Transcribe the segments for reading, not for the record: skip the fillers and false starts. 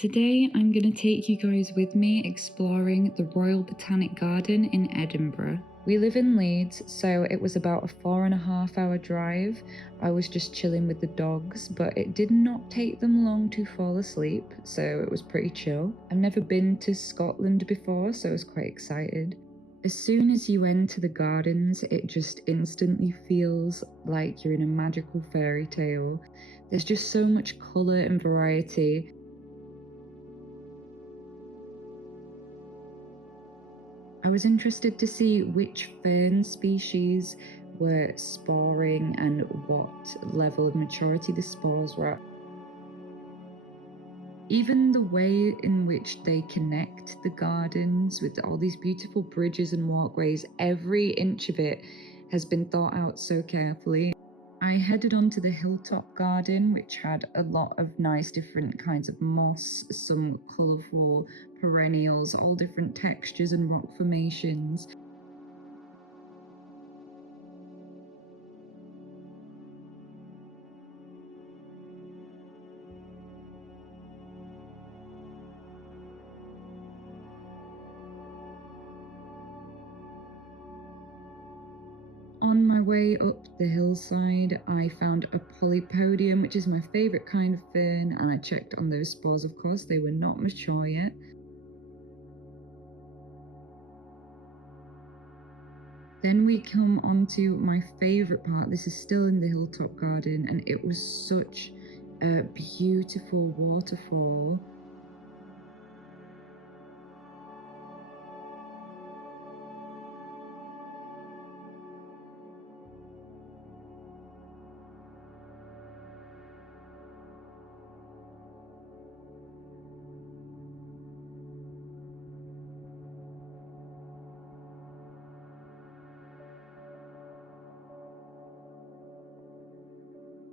Today I'm going to take you guys with me exploring the Royal Botanic Garden in Edinburgh. We live in Leeds, so it was about a 4.5 hour drive. I was just chilling with the dogs, but it did not take them long to fall asleep, so it was pretty chill. I've never been to Scotland before, so I was quite excited. As soon as you enter the gardens, it just instantly feels like you're in a magical fairy tale. There's just so much colour and variety. I was interested to see which fern species were sporing and what level of maturity the spores were at. Even the way in which they connect the gardens with all these beautiful bridges and walkways, every inch of it has been thought out so carefully. I headed on to the hilltop garden, which had a lot of nice different kinds of moss, some colourful perennials, all different textures and rock formations. On my way up the hillside, I found a polypodium, which is my favourite kind of fern, and I checked on those spores. Of course, they were not mature yet. Then we come on to my favourite part. This is still in the hilltop garden, and it was such a beautiful waterfall.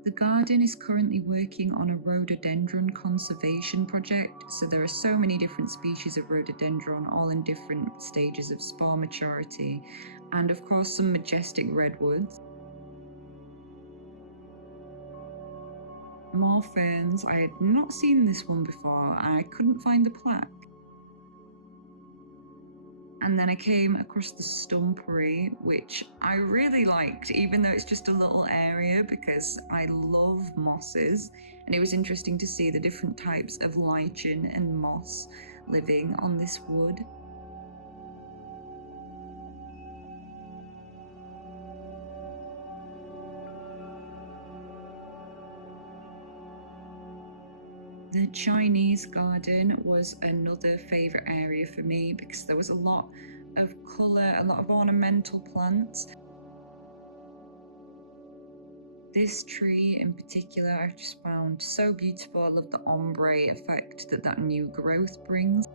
The garden is currently working on a rhododendron conservation project, so there are so many different species of rhododendron, all in different stages of spore maturity, and of course some majestic redwoods. More ferns. I had not seen this one before, and I couldn't find the plaque. And then I came across the stumpery, which I really liked, even though it's just a little area, because I love mosses. And it was interesting to see the different types of lichen and moss living on this wood. The Chinese garden was another favourite area for me because there was a lot of colour, a lot of ornamental plants. This tree in particular I just found so beautiful. I love the ombre effect that new growth brings.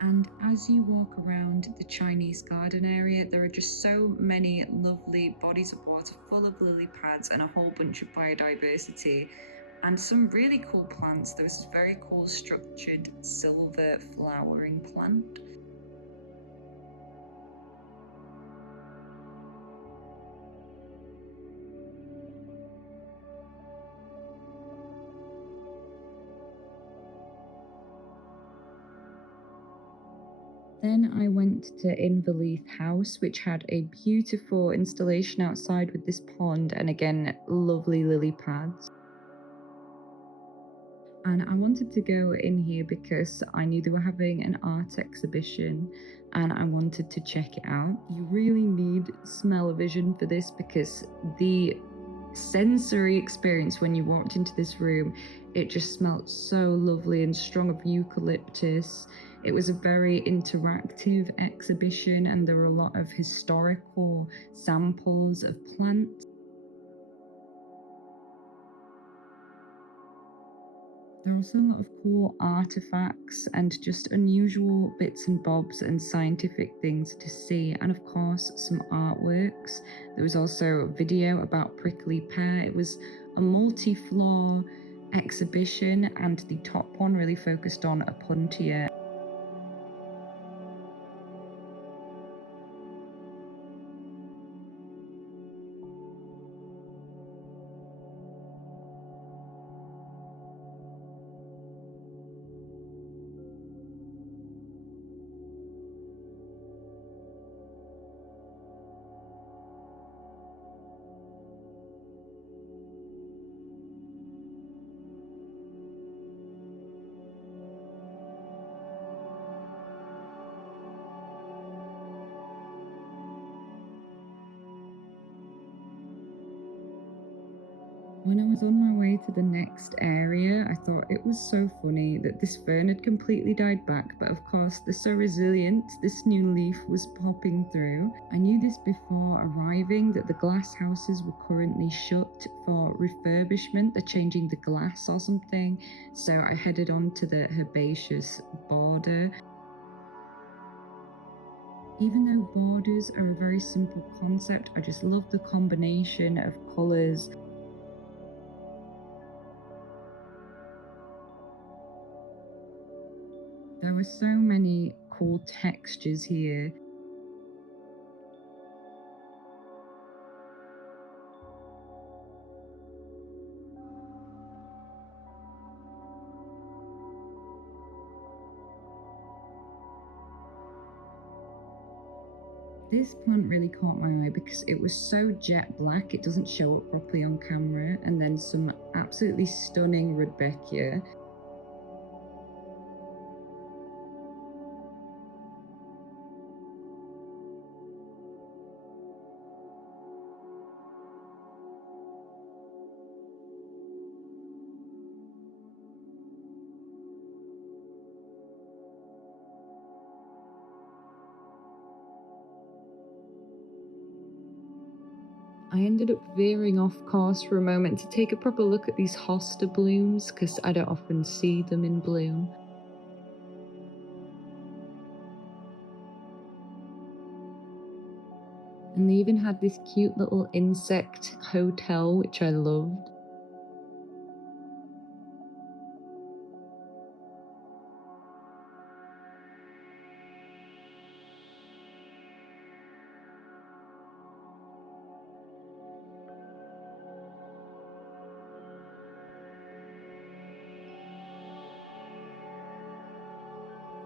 And as you walk around the Chinese garden area, there are just so many lovely bodies of water full of lily pads and a whole bunch of biodiversity and some really cool plants. There was this very cool structured silver flowering plant. Then I went to Inverleith House, which had a beautiful installation outside with this pond and again, lovely lily pads. And I wanted to go in here because I knew they were having an art exhibition and I wanted to check it out. You really need smell-o-vision for this because the sensory experience when you walked into this room, it just smelled so lovely and strong of eucalyptus. It was a very interactive exhibition and there were a lot of historical samples of plants. There are also a lot of cool artifacts and just unusual bits and bobs and scientific things to see, and of course, some artworks. There was also a video about prickly pear. It was a multi floor exhibition, and the top one really focused on a puntier. When I was on my way to the next area, I thought it was so funny that this fern had completely died back, but of course, they're so resilient, this new leaf was popping through. I knew this before arriving that the glass houses were currently shut for refurbishment, they're changing the glass or something, so I headed on to the herbaceous border. Even though borders are a very simple concept, I just love the combination of colours. There were so many cool textures here. This plant really caught my eye because it was so jet black, it doesn't show up properly on camera, and then some absolutely stunning rudbeckia. I ended up veering off course for a moment to take a proper look at these hosta blooms because I don't often see them in bloom. And they even had this cute little insect hotel, which I loved.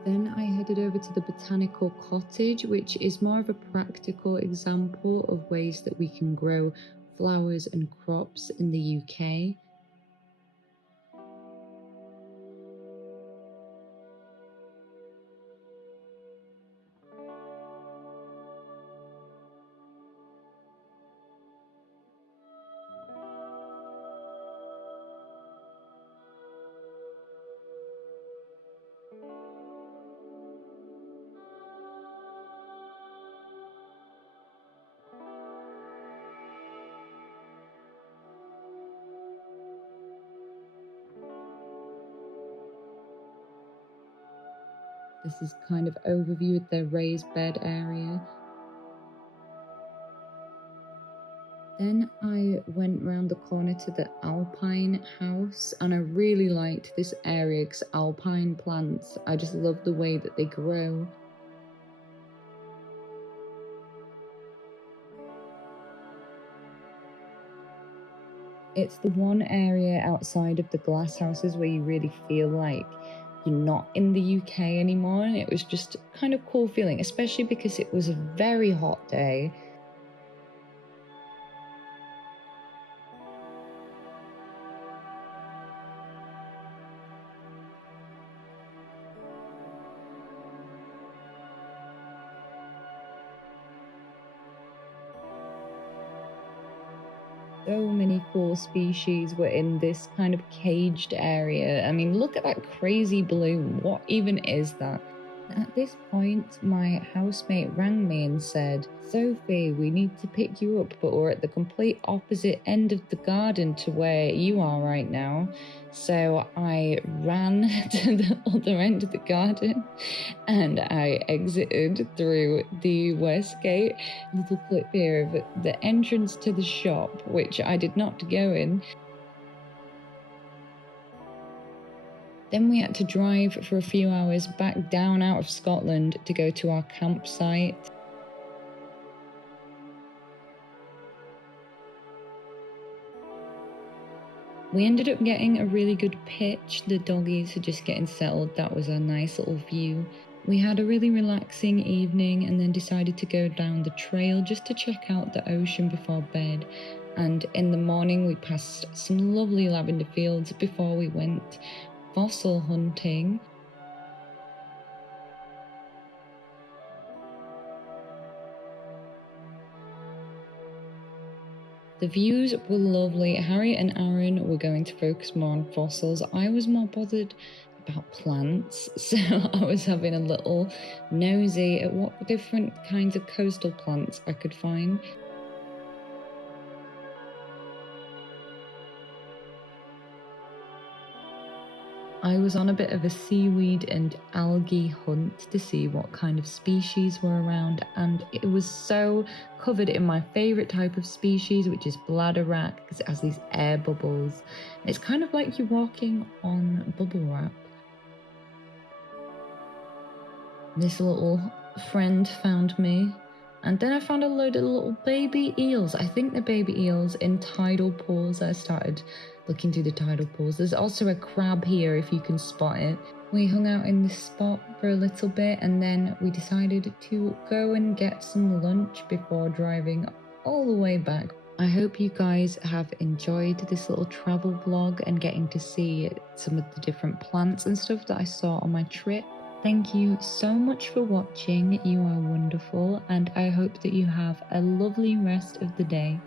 Then I headed over to the botanical cottage, which is more of a practical example of ways that we can grow flowers and crops in the UK. This is kind of overview of their raised bed area. Then I went round the corner to the alpine house, and I really liked this area because alpine plants, I just love the way that they grow. It's the one area outside of the glass houses where you really feel like you're not in the UK anymore, and it was just kind of cool feeling, especially because it was a very hot day. So many cool species were in this kind of caged area. I mean, look at that crazy bloom. What even is that? At this point, my housemate rang me and said, "Sophie, we need to pick you up, but we're at the complete opposite end of the garden to where you are right now." So I ran to the other end of the garden and I exited through the west gate. Little clip here of the entrance to the shop, which I did not go in. Then we had to drive for a few hours back down out of Scotland to go to our campsite. We ended up getting a really good pitch. The doggies are just getting settled. That was a nice little view. We had a really relaxing evening and then decided to go down the trail just to check out the ocean before bed. And in the morning, we passed some lovely lavender fields before we went fossil hunting. The views were lovely. Harry and Aaron were going to focus more on fossils. I was more bothered about plants, so I was having a little nosy at what different kinds of coastal plants I could find. I was on a bit of a seaweed and algae hunt to see what kind of species were around, and it was so covered in my favourite type of species, which is bladder wrack, because it has these air bubbles. It's kind of like you're walking on bubble wrap. This little friend found me, and then I found a load of little baby eels. I think they're baby eels in tidal pools. I started looking through the tidal pools. There's also a crab here if you can spot it. We hung out in this spot for a little bit and then we decided to go and get some lunch before driving all the way back. I hope you guys have enjoyed this little travel vlog and getting to see some of the different plants and stuff that I saw on my trip. Thank you so much for watching. You are wonderful, and I hope that you have a lovely rest of the day.